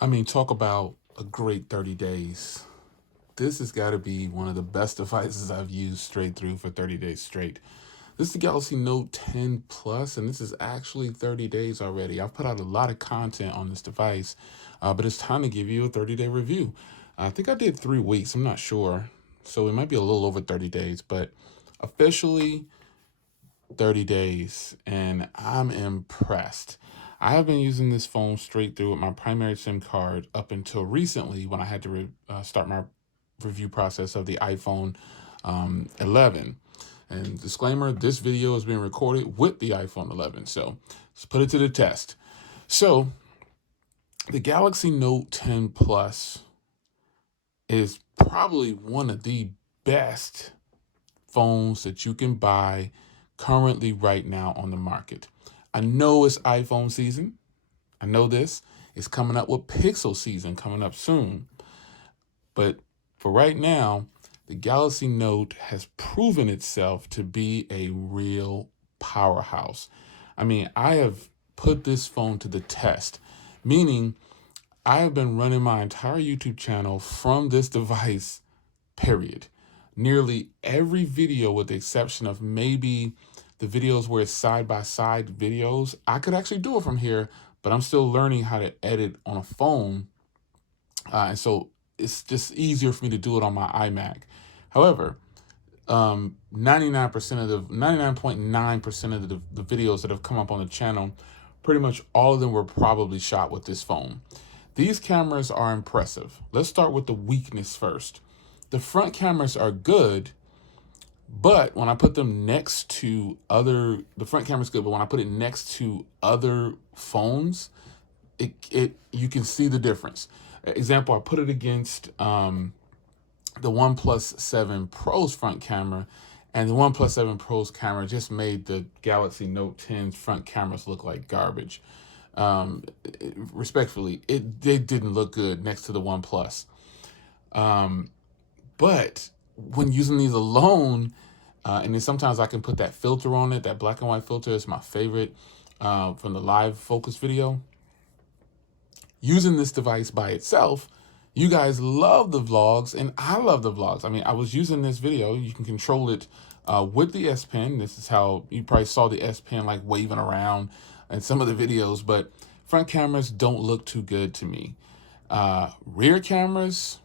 I mean, talk about a great 30 days. This has got to be one of the best devices I've used straight through for 30 days straight. This is the Galaxy Note 10 Plus, and this is actually 30 days already. I've put out a lot of content on this device, but it's time to give you a 30-day review. I think I did 3 weeks, I'm not sure. So it might be a little over 30 days, but officially 30 days, and I'm impressed. I have been using this phone straight through with my primary SIM card up until recently when I had to start my review process of the iPhone 11. And disclaimer, this video is being recorded with the iPhone 11, so let's put it to the test. So the Galaxy Note 10 Plus is probably one of the best phones that you can buy currently right now on the market. I know it's iPhone season. I know this. It's coming up with Pixel season coming up soon. But for right now, the Galaxy Note has proven itself to be a real powerhouse. I mean, I have put this phone to the test, meaning I have been running my entire YouTube channel from this device, period. Nearly every video, with the exception of maybe the videos where it's side by side videos, I could actually do it from here, but I'm still learning how to edit on a phone. And so it's just easier for me to do it on my iMac. However, 99% of the 99.9% of the videos that have come up on the channel, pretty much all of them were probably shot with this phone. These cameras are impressive. Let's start with the weakness first. The front cameras are good, but when I put them next to the front camera's good, but when I put it next to other phones, you can see the difference. Example, I put it against the OnePlus 7 Pro's front camera, and the OnePlus 7 Pro's camera just made the Galaxy Note 10's front cameras look like garbage. Respectfully, they didn't look good next to the OnePlus. But when using these alone, and then sometimes I can put that filter on it, that black and white filter is my favorite from the live focus video. Using this device by itself, you guys love the vlogs, and I love the vlogs. I mean, I was using this video. You can control it with the S Pen. This is how you probably saw the S Pen like waving around in some of the videos, but front cameras don't look too good to me. Rear cameras,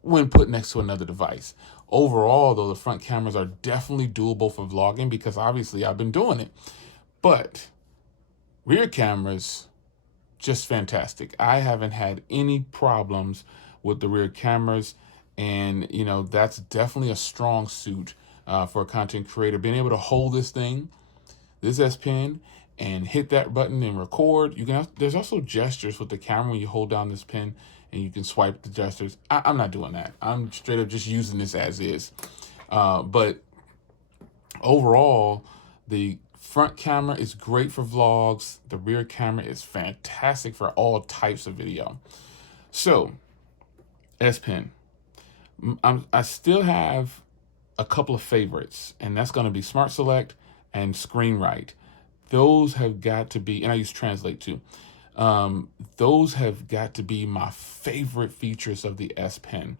when put next to another device. Overall, though, the front cameras are definitely doable for vlogging because obviously I've been doing it. But rear cameras, just fantastic. I haven't had any problems with the rear cameras, and that's definitely a strong suit for a content creator. Being able to hold this S Pen, and hit that button and record. There's also gestures with the camera when you hold down this pen, and you can swipe the gestures. I'm not doing that. I'm straight up just using this as is. But overall, the front camera is great for vlogs. The rear camera is fantastic for all types of video. So, S Pen. I still have a couple of favorites, and that's going to be Smart Select and Screen Write. Those have got to be, and I use Translate too. Those have got to be my favorite features of the S Pen.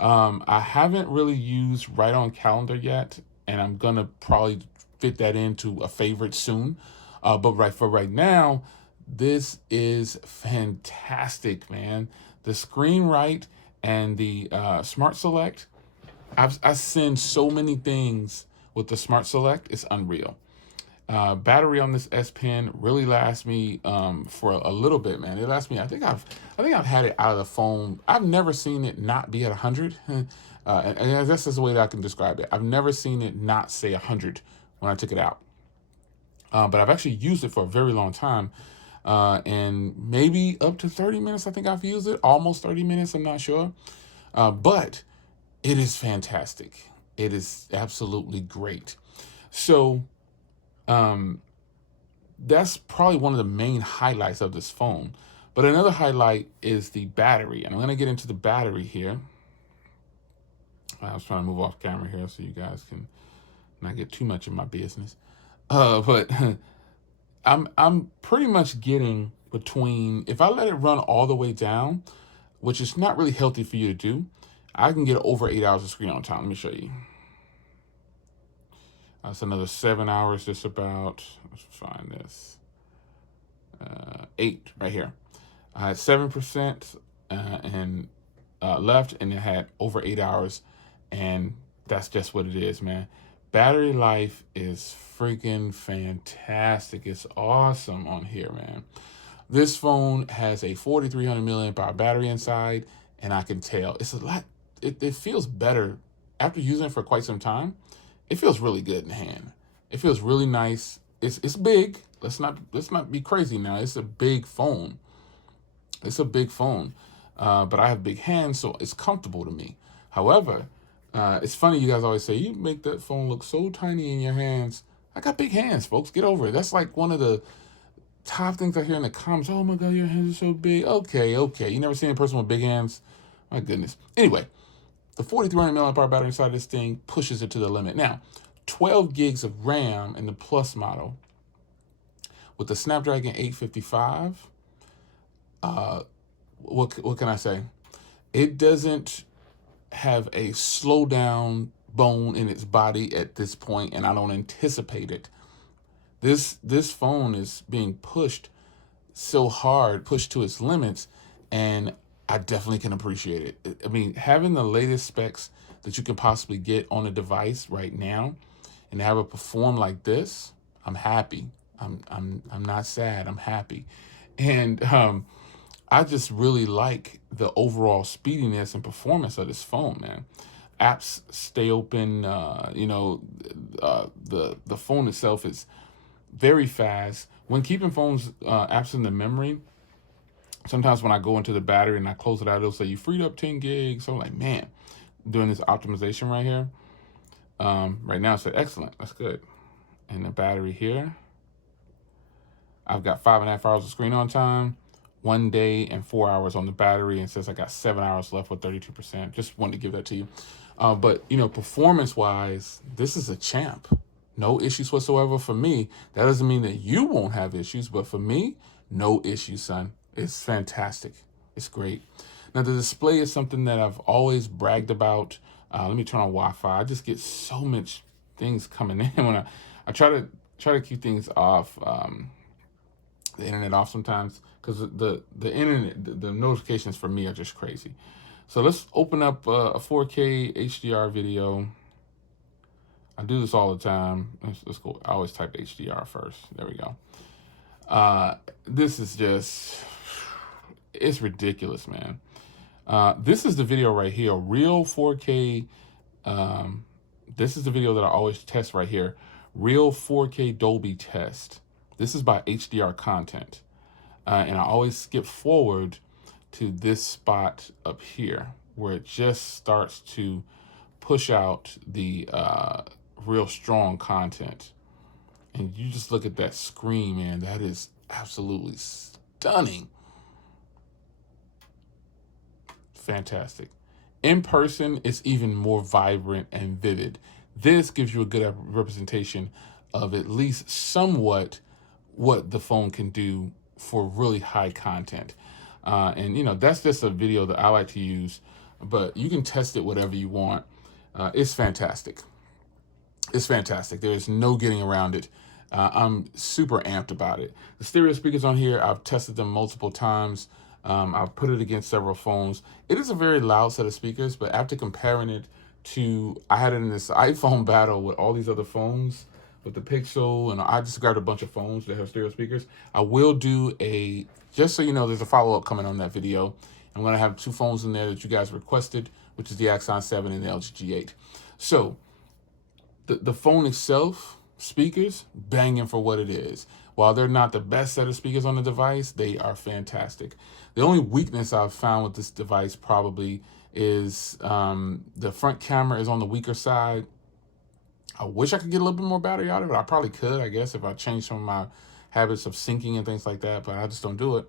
I haven't really used Write on Calendar yet, and I'm gonna probably fit that into a favorite soon. But for right now, this is fantastic, man. The Screen Write and the Smart Select, I send so many things with the Smart Select, it's unreal. Battery on this S Pen really lasts me for a little bit, man. It lasts me. I think I've had it out of the phone. I've never seen it not be at 100, and I guess that's the way that I can describe it. I've never seen it not say 100 when I took it out. But I've actually used it for a very long time, and maybe up to 30 minutes. I think I've used it almost 30 minutes. I'm not sure, but it is fantastic. It is absolutely great. So that's probably one of the main highlights of this phone. But another highlight is the battery. And I'm going to get into the battery here. I was trying to move off camera here so you guys can not get too much in my business. But I'm pretty much getting between, if I let it run all the way down, which is not really healthy for you to do, I can get over 8 hours of screen on time. Let me show you. That's another 7 hours, just about. Let's find this. 8 right here. I had 7% and left, and it had over 8 hours, and that's just what it is, man. Battery life is freaking fantastic. It's awesome on here, man. This phone has a 4,300 milliamp hour battery inside, and I can tell it's a lot. It feels better after using it for quite some time. It feels really good in hand. It feels really nice. It's big. Let's not be crazy now. It's a big phone. It's a big phone, but I have big hands, so it's comfortable to me. However, it's funny, you guys always say, you make that phone look so tiny in your hands. I got big hands, folks. Get over it. That's like one of the top things I hear in the comments. Oh my God, your hands are so big. Okay. You never seen a person with big hands? My goodness. Anyway, the 4,300 milliamp hour battery inside of this thing pushes it to the limit. Now, 12 gigs of RAM in the Plus model with the Snapdragon 855. What can I say? It doesn't have a slowdown bone in its body at this point, and I don't anticipate it. This phone is being pushed so hard, pushed to its limits, and I definitely can appreciate it. I mean, having the latest specs that you can possibly get on a device right now, and have it perform like this, I'm happy. I'm not sad. I'm happy, and I just really like the overall speediness and performance of this phone, man. Apps stay open. The phone itself is very fast. When keeping phones apps in the memory, sometimes when I go into the battery and I close it out, it'll say you freed up 10 gigs. So I'm like, man, doing this optimization right here. Right now it said excellent. That's good. And the battery here, I've got 5.5 hours of screen on time, 1 day and 4 hours on the battery, and says I got 7 hours left with 32%. Just wanted to give that to you. But performance wise, this is a champ. No issues whatsoever for me. That doesn't mean that you won't have issues, but for me, no issues, son. It's fantastic. It's great. Now the display is something that I've always bragged about. Let me turn on Wi-Fi. I just get so much things coming in when I try to keep things off. The internet off sometimes, because the internet, the notifications for me are just crazy. So let's open up a 4K HDR video. I do this all the time. Let's go. I always type HDR first. There we go. This is just, it's ridiculous, man. This is the video right here, real 4K. This is the video that I always test right here, real 4K Dolby test. This is by HDR Content. And I always skip forward to this spot up here where it just starts to push out the real strong content. And you just look at that screen, man, that is absolutely stunning. Fantastic. In person, it's even more vibrant and vivid. This gives you a good representation of at least somewhat what the phone can do for really high content. And that's just a video that I like to use, but you can test it whatever you want. It's fantastic. It's fantastic. There's no getting around it. I'm super amped about it. The stereo speakers on here, I've tested them multiple times. I've put it against several phones. It is a very loud set of speakers, but after comparing it to, I had it in this iPhone battle with all these other phones, with the Pixel, and I just grabbed a bunch of phones that have stereo speakers. I will do just so you know, there's a follow-up coming on that video. I'm gonna have 2 phones in there that you guys requested, which is the Axon 7 and the LG G8. So the phone itself, speakers, banging for what it is. While they're not the best set of speakers on the device, they are fantastic. The only weakness I've found with this device probably is the front camera is on the weaker side. I wish I could get a little bit more battery out of it. I probably could, I guess, if I change some of my habits of syncing and things like that, but I just don't do it.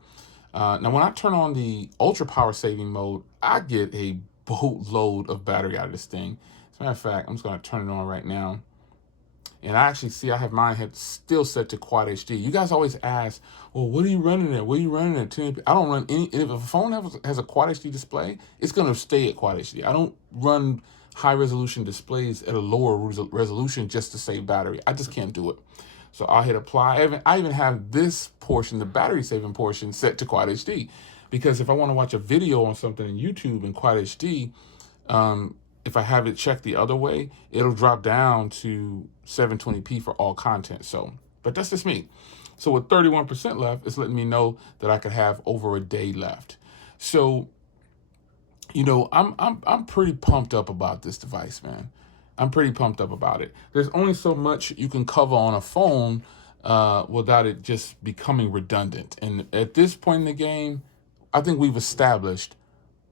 Now, when I turn on the ultra power saving mode, I get a boatload of battery out of this thing. As a matter of fact, I'm just going to turn it on right now. And I actually see I have mine still set to Quad HD. You guys always ask, well, what are you running at? What are you running at? 1080p? I don't run any. If a phone has a Quad HD display, it's going to stay at Quad HD. I don't run high resolution displays at a lower resolution just to save battery. I just can't do it. So I'll hit apply. I even have this portion, the battery saving portion, set to Quad HD, because if I want to watch a video on something in YouTube in Quad HD, if I have it checked the other way, it'll drop down to 720p for all content. So, but that's just me. So with 31% left, it's letting me know that I could have over a day left. So, you know, I'm pretty pumped up about this device, man. I'm pretty pumped up about it. There's only so much you can cover on a phone without it just becoming redundant. And at this point in the game, I think we've established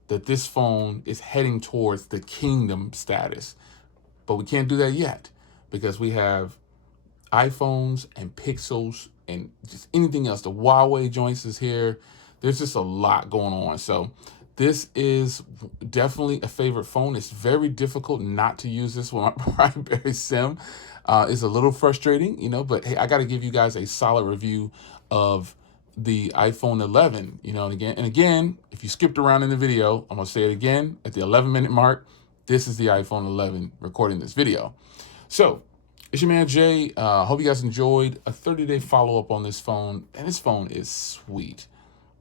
that this phone is heading towards the kingdom status. But we can't do that yet because we have iPhones and Pixels and just anything else. The Huawei joints is here. There's just a lot going on. So this is definitely a favorite phone. It's very difficult not to use this with my primary SIM. It's a little frustrating, you know, but hey, I got to give you guys a solid review of the iPhone 11, you know, and again, if you skipped around in the video, I'm gonna say it again at the 11-minute mark. This is the iPhone 11 recording this video. So it's your man Jay. Hope you guys enjoyed a 30-day follow-up on this phone, and this phone is sweet.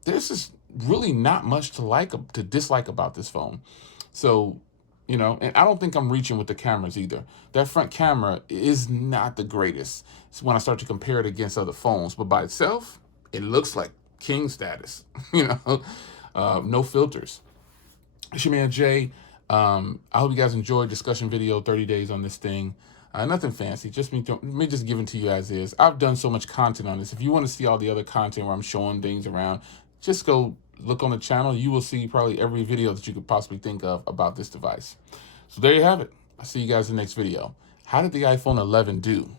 There's just really not much to dislike about this phone. So, you know, and I don't think I'm reaching with the cameras either. That front camera is not the greatest. It's when I start to compare it against other phones, but by itself, it looks like king status, you know, no filters. It's your man Jay. I hope you guys enjoyed discussion video, 30 days on this thing. Nothing fancy, just me just giving to you as is. I've done so much content on this. If you want to see all the other content where I'm showing things around, just go look on the channel. You will see probably every video that you could possibly think of about this device. So there you have it. I'll see you guys in the next video. How did the iPhone 11 do?